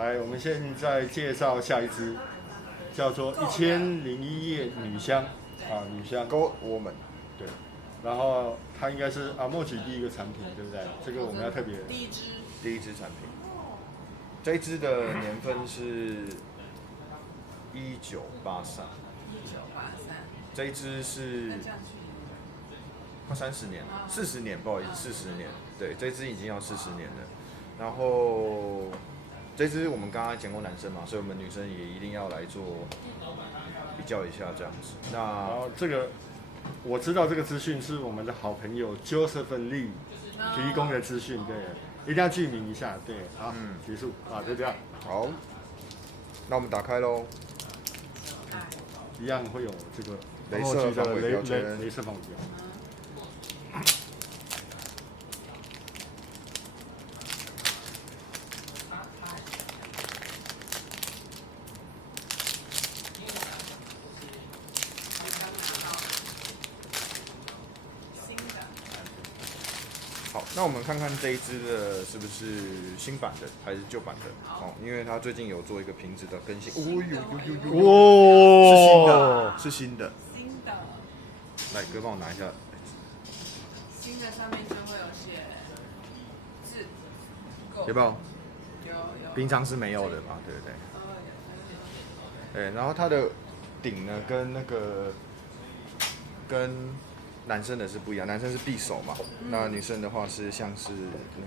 来，我们现在介绍下一支，叫做1001夜女香啊，女香 Gold Woman。对，然后它应该是阿莫奇第一个产品，对不对？这个我们要特别第一支产品，这一支的年份是1983，这一支是快30年，40年，不好意思，40年，对，这支已经要40年了。然后这支我们刚刚讲过男生嘛，所以我们女生也一定要来做比较一下这样子。然后这个我知道这个资讯是我们的好朋友 Joseph Lee 提供的资讯，对，一定要记名一下，对，好，结束啊，就这样。好，那我们打开喽，一样会有这个雷射防伪标签，雷射防伪标。好，那我们看看这一支的是不是新版的还是旧版的？哦，因为它最近有做一个瓶子的更新。哇，是新的。新的。来，哥帮我拿一下。新的上面就会有写字。有没有？有。平常是没有的嘛，对不对？对，然后它的顶呢，跟男生的是不一样，男生是匕首嘛，那女生的话是像是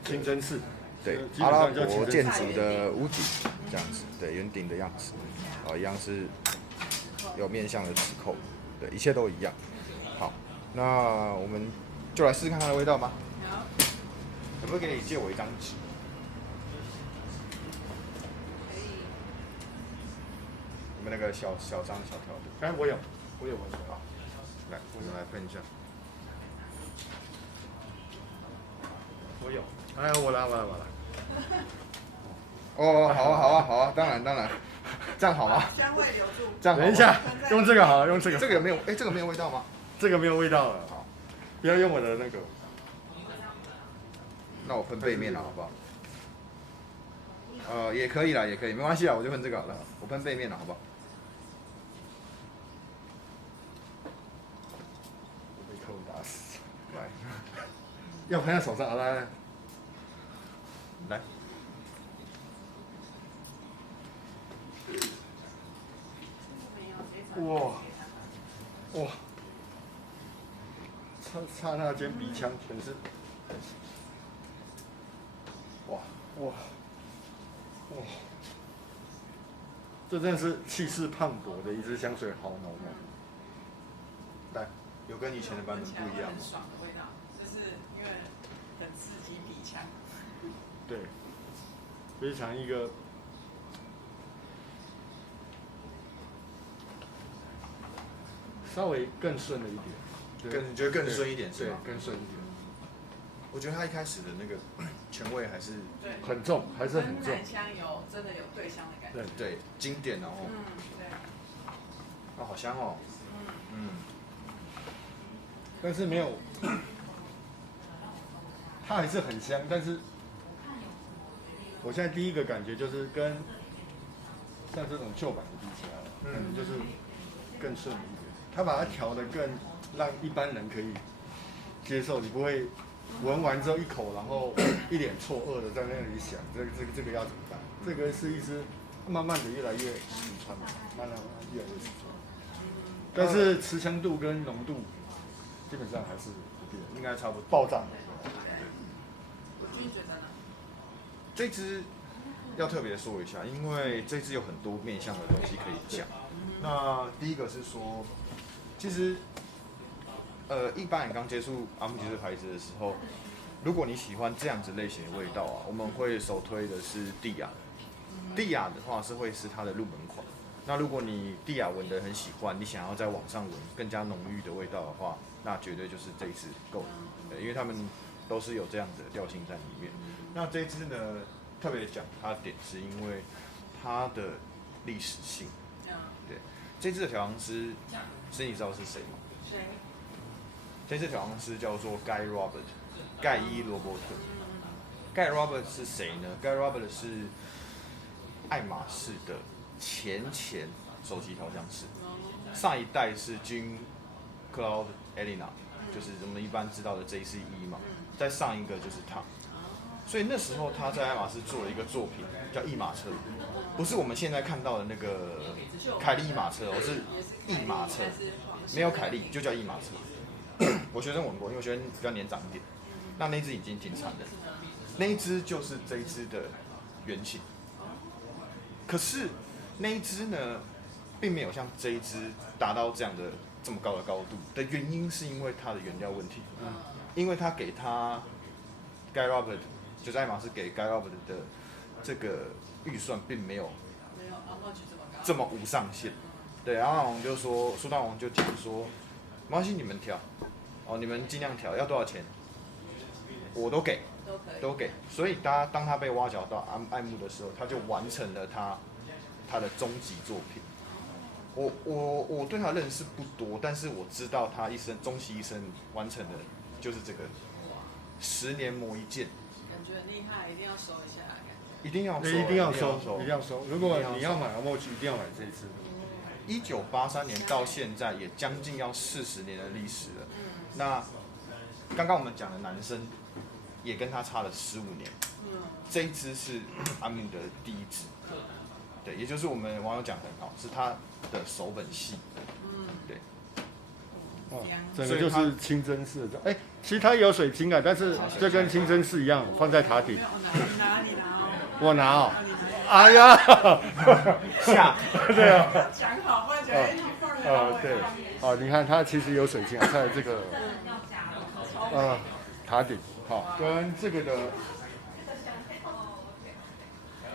清真寺，对，阿拉伯建筑的屋顶这样子，对，圆顶的样子，一样是有面向的齿扣，对，一切都一样。好，那我们就来试试看它的味道吧。好。可不可以给你借我一张纸？可以。我们那个小张小条的。哎，我有。好，来，我们来喷一下。我有，哎，我来。哦，好啊，当然，这样好吗？香味留住。这样好吗。等一下，用这个好了，用这个。这个有没有？这个没有味道吗？这个没有味道了，好，不要用我的那个。那我喷背面了，好不好？也可以啦，没关系啦，我就喷这个好了，我喷背面了，好不好？被客户打死。来，要喷在手上，来。哇，刹那间鼻腔全是，哇，这真的是气势磅礴的一支香水，好浓哦。来，有跟以前的版本不一样。很爽的味道，就是因为很刺激鼻腔。对，非常一个。稍微更顺了一点，你觉得更顺一点是吗？更顺一点。我觉得它一开始的那个前味还是很重，还是很重。奶香真的有对香的感觉。对，经典然后。对。哦，好香哦。但是没有，它还是很香，但是我现在第一个感觉就是跟像这种旧版的比起来，可能就是更顺一点。它把它调得更让一般人可以接受，你不会闻完之后一口，然后一脸错愕的在那里想，这个要怎么办？这个是一支慢慢的越来越实穿，慢慢越来越实穿。但是持香度跟浓度基本上还是不变，应该差不多。爆炸。我觉得呢？这支要特别说一下，因为这支有很多面向的东西可以讲。那第一个是说，其实，一般人刚接触阿姆吉这牌子的时候，如果你喜欢这样子类型的味道啊，我们会首推的是蒂亚。蒂亚的话是会是它的入门款。那如果你蒂亚闻得很喜欢，你想要在网上闻更加浓郁的味道的话，那绝对就是这一支够了。对，因为他们都是有这样的调性在里面。那这一支呢，特别讲它的点是因为它的历史性。对，这支的调香师，你知道是谁吗？谁？这支调香师叫做 Guy Robert， 盖伊·罗伯特。Guy Robert 是谁呢？ Guy Robert 是爱马仕的前首席调香师，上一代是Jean Claude Ellena，就是我们一般知道的 JCE 嘛，再上一个就是他。所以那时候他在爱马仕做了一个作品叫翼马车，不是我们现在看到的那个凯利翼马车，是翼马车，没有凯利就叫翼马车。我学生闻过，因为我学生比较年长一点，那只已经挺惨的，那一只就是这一只的原型。可是那一只呢，并没有像这一只达到这么高的高度的原因，是因为它的原料问题，因为他给他 Guy Robert。就是爱马仕给 Guy Robert 的这个预算并没有这么无上限，对，然后就说苏大王就讲说，没关系，你们调，哦，你们尽量调，要多少钱，我都给，都给。所以当他被挖角到爱慕的时候，他就完成了他的终极作品。我对他认识不多，但是我知道他终其一生完成的就是这个10年磨一剑。感觉很厉害，一定要收一下，感觉。一定要收，一定要收，一定要收。如果你要买Amouage，一定要买这一支。1983年到现在也将近要40年的历史了。那刚刚我们讲的男生也跟他差了15年。这一支是阿明的第一支，对，也就是我们网友讲的很好，是他的首本戏。对。哦，整个就是清真寺的，哎，其实它也有水晶啊，但是这跟清真寺一样，放在塔顶。我拿哦，哎呀，下，对啊，讲好，不然觉得放人对，哦，你看它其实有水晶啊，在这个塔顶，好，跟这个的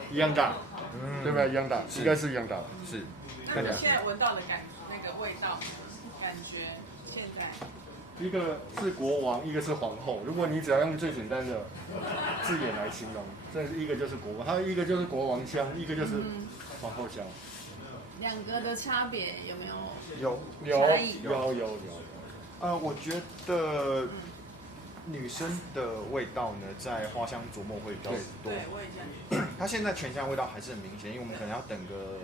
一样大，对不对？一样大，应该是一样大，是。那你现在闻到的那个味道，感觉现在？一个是国王，一个是皇后。如果你只要用最简单的字眼来形容，这一个就是国王，还有一个就是国王香，一个就是皇后香。两个的差别有没有？有。我觉得女生的味道呢，在花香琢磨会比较多。对，我也这样。它现在全香味道还是很明显，因为我们可能要等个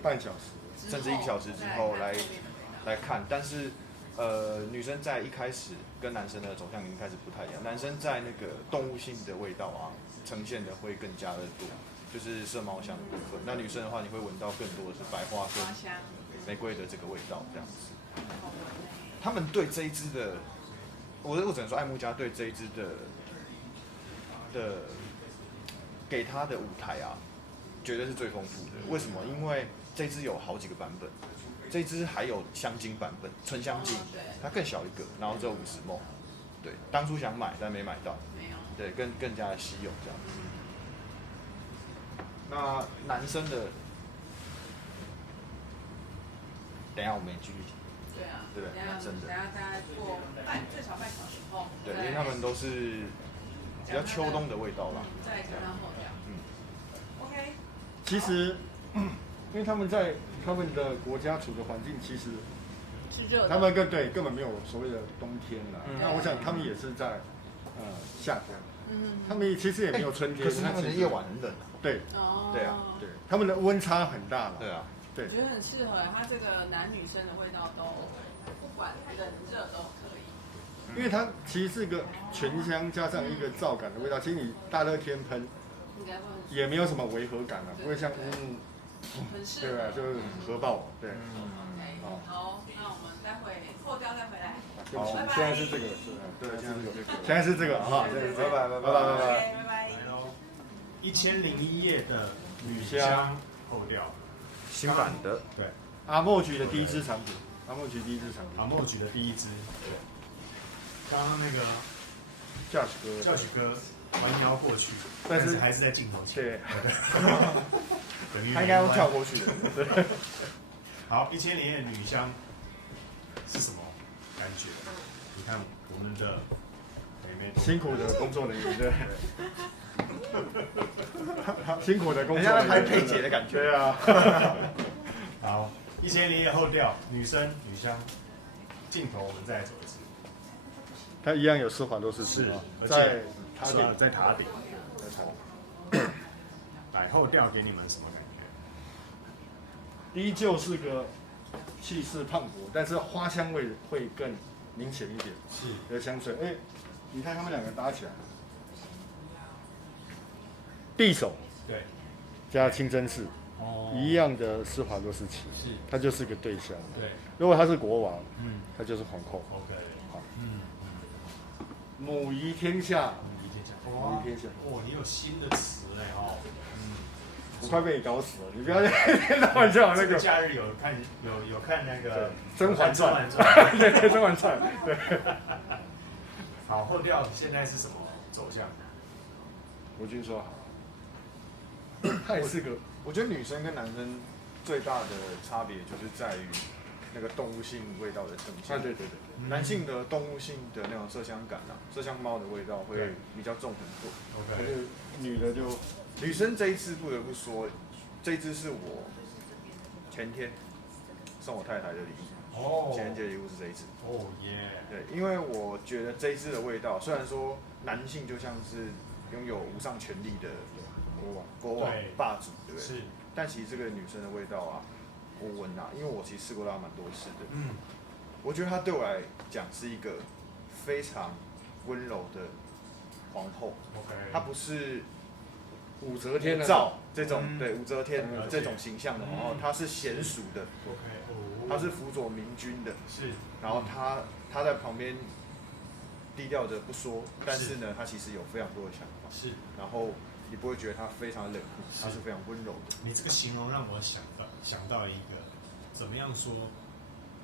半小时，甚至1小时之后来看，但是。女生在一开始跟男生的走向已经开始不太一样，男生在那个动物性的味道啊，呈现的会更加的多，就是麝猫香的部分。那女生的话，你会闻到更多的是百花跟玫瑰的这个味道，这样子。他们对这一支的，我只能说爱慕家对这一支的给他的舞台啊，绝对是最丰富的。为什么？因为这支有好几个版本。这支还有香精版本，纯香精，它更小一个，然后只有50ml。对，当初想买但没买到，对，更加的稀有这样子。那男生的，等一下我们也继续讲。对啊，对不对？男生的，等一下大概过最少半小时后。对，因为他们都是比较秋冬的味道啦。再加上后调。OK。其实，因为他们在他们的国家处的环境，其实他们根本没有所谓的冬天啦。那我想他们也是在夏天。他们其实也没有春天。可是他们的夜晚很冷啊。对。对啊。对，他们的温差很大嘛。对啊。对。我觉得很适合，它这个男女生的味道都不管冷热都可以。因为它其实是个全香加上一个燥感的味道，其实你大热天喷，也没有什么违和感啊，不会像对吧？就是核爆，对。好，那我们待会后调再回来。好，现在是这个，对，现在是这个哈，拜拜。拜拜。1001夜的女香后调，新版的，对，阿莫菊的第一支产品，阿莫菊第一支产品，阿莫菊的第一支，对，刚刚那个教许哥弯腰过去，但是还是在镜头前，对，他应该要跳过去的。好，1001夜女香是什么感觉？你看我们的妹妹辛苦的工作人员，对，辛苦的工作人员，人家拍配姐的感觉，对啊。好，1001夜后调，女生女香，镜头我们再走一次。它一样有施华洛世奇，在塔顶，在塔顶。来后调给你们什么感觉？依旧是个气势磅礴，但是花香味会更明显一点是的香水。哎，你看他们两个搭起来，匕首对，加清真寺哦，一样的施华洛世奇，是，它就是个对象。对，如果他是国王，嗯他就是皇后。 ，OK，好，嗯，母仪天下，理解讲，母仪天下。哇，你有新的词嘞哦，我快被你搞死了！你不要一天到晚叫我那这个个假日有看那个《甄嬛传》，对对，《甄嬛传》对。好，后调现在是什么走向？我君说好，他也是个我觉得女生跟男生最大的差别就是在于那个动物性味道的呈现。对对对，男性的动物性的那种麝香感啊，麝香猫的味道会比较重很多。可 OK，是女的就女生这一次不得不说，这一支是我前天送我太太的礼物，哦，情人节礼物是这一支。哦耶，对，因为我觉得这一支的味道，虽然说男性就像是拥有无上权力的国王对霸主，对不对？是，但其实这个女生的味道啊，我闻啊，因为我其实试过它蛮多次的，嗯，我觉得她对我来讲是一个非常温柔的皇后。 OK，她不是武则天的赵这种嗯对武则天了解这种形象的皇后，她是娴熟的， OK，哦，她是辅佐明君的，是，然后她在旁边低调着不说，但是呢，她其实有非常多的想法，是。然后你不会觉得她非常冷酷，她是非常温柔的。你这个形容让我想到一个，怎么样说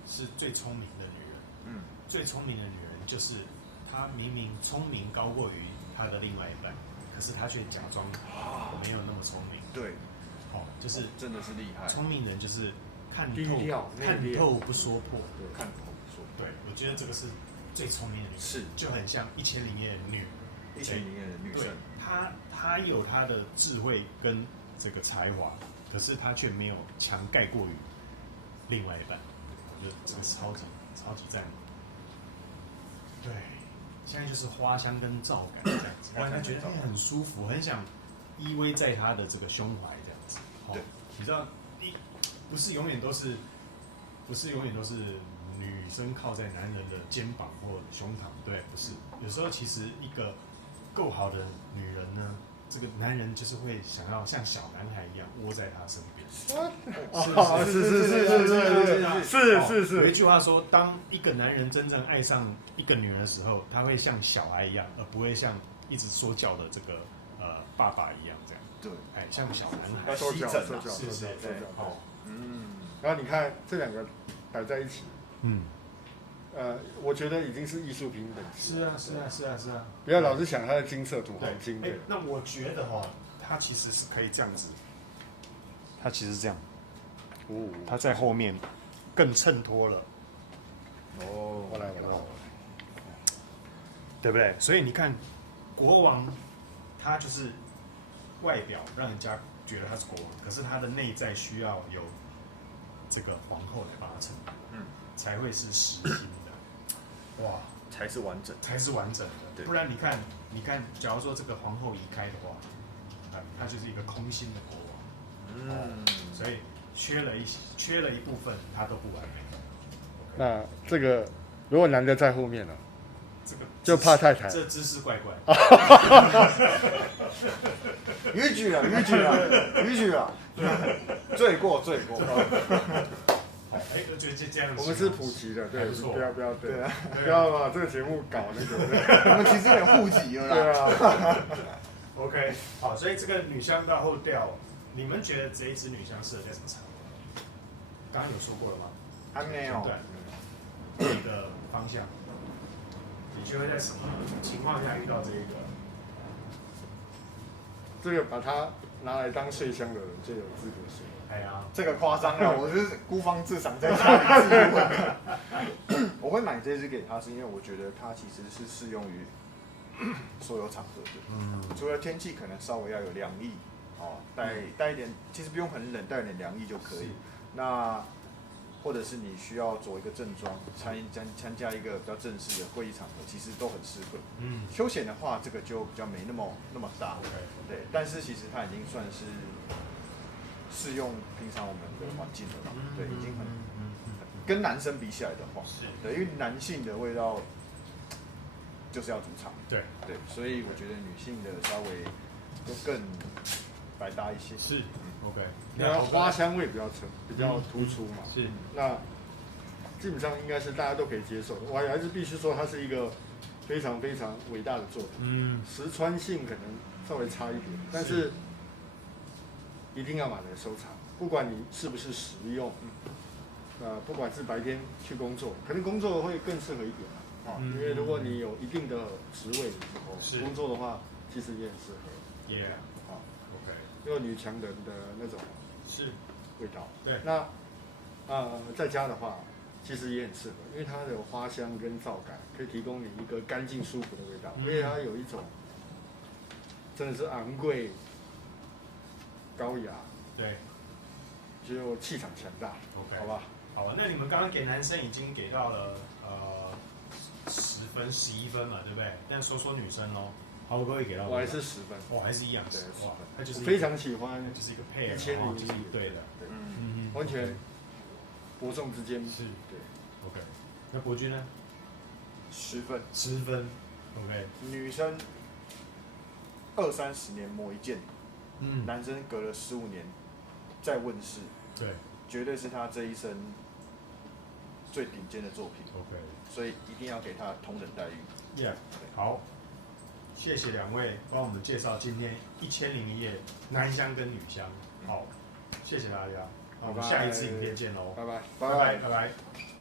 是最聪明的女人？嗯，最聪明的女人就是她明明聪明高过于她的另外一半，可是她却假装没有那么聪明。对，哦，就是真的是厉害，聪明人就是看低调透，看内敛透不说破。看透说，对，我觉得这个是最聪明的女人，是就很像《1000零夜》女。 1000零夜的女对生，，她有她的智慧跟这个才华，可是她却没有强盖过于另外一半，我觉得这个超级赞。对，现在就是花香跟皂感这样子，让人觉得很舒服，很想依偎在她的这个胸怀这样子。哦对，你知道，不是永远都是女生靠在男人的肩膀或胸膛，对，不是，有时候其实一个够好的女人呢，这个男人就是会想要像小男孩一样窝在她身边。哦，是有一句话说，当一个男人真正爱上一个女人的时候，他会像小孩一样，而不会像一直说教的这个爸爸一样这样。对，哎，像小男孩。要收脚吸整啊，收脚收是是对脚收脚。哦，嗯，然后你看这两个摆在一起，嗯，我觉得已经是艺术品等级。是啊是啊是啊是啊。不要老是想它的金色土黄金的哎，那我觉得哈，它其实是可以这样子，它其实是这样，它在后面更衬托了，哦，我来，对不对？所以你看，国王他就是外表让人家觉得他是国王，可是他的内在需要有这个皇后来帮他撑，才会是实心的，哇，才是完整，才是完整的。对不然你看，假如说这个皇后移开的话，他就是一个空心的国王，所以缺了一部分，它都不完美。那这个如果男的在后面呢？这个就怕太太这姿势怪怪。逾矩了，逾矩了，逾矩了，罪过。哎，我觉得这样，我们是普及的，对，还不错不要对对啊，不要把这个节目搞那个，我们其实有户籍了对啦。啊， OK， 好，所以这个女香到后调，你们觉得这一支女香适合在什么场合？刚刚有说过了吗？还没有，对，你的方向，你就会在什么情况下遇到这一个？这个把它拿来当睡香的人就有资格睡。哎呀，这个夸张了，我是孤芳自赏在家里自己闻。我会买这支给他，是因为我觉得它其实是适用于所有场合的。除了天气可能稍微要有凉意，带一点，其实不用很冷，带一点凉意就可以。那或者是你需要着一个正装参加一个比较正式的会议场合，其实都很适合。休闲的话，这个就比较没那么大。对，但是其实它已经算是适用平常我们的环境了嘛。对，已经很跟男生比起来的话，对，因为男性的味道就是要主场。对，所以我觉得女性的稍微就更百搭一些。是，OK。那花香味比较突出嘛。是。那基本上应该是大家都可以接受的。我还是必须说，它是一个非常非常伟大的作品。实穿性可能稍微差一点，但是一定要买来收藏，不管你是不是实用。不管是白天去工作，可能工作会更适合一点啊。因为如果你有一定的职位的时候，工作的话，其实也很适合。OK。有女强人的那种味道。对。那在家的话，其实也很适合，因为它的花香跟皂感可以提供你一个干净舒服的味道，因为它有一种真的是昂贵、高雅，对，就气场强大。OK， 好吧。好，那你们刚刚给男生已经给到了10分、11分嘛，对不对？但说女生哦，好可不可以给到？我还是10分。哇，还是一样。对，哇，那就是非常喜欢，就是一个配合，就是对的，对，完全伯仲之间。是，对。OK， 那伯君呢？10分。10分。OK。女生20-30年磨一件，男生隔了15年再问世，对，绝对是他这一生最顶尖的作品。OK， 所以一定要给他同等待遇。Yeah， 好，谢谢2位帮我们介绍今天1001夜男香跟女香。好，谢谢大家，我们下一次影片见喽，拜拜，拜拜。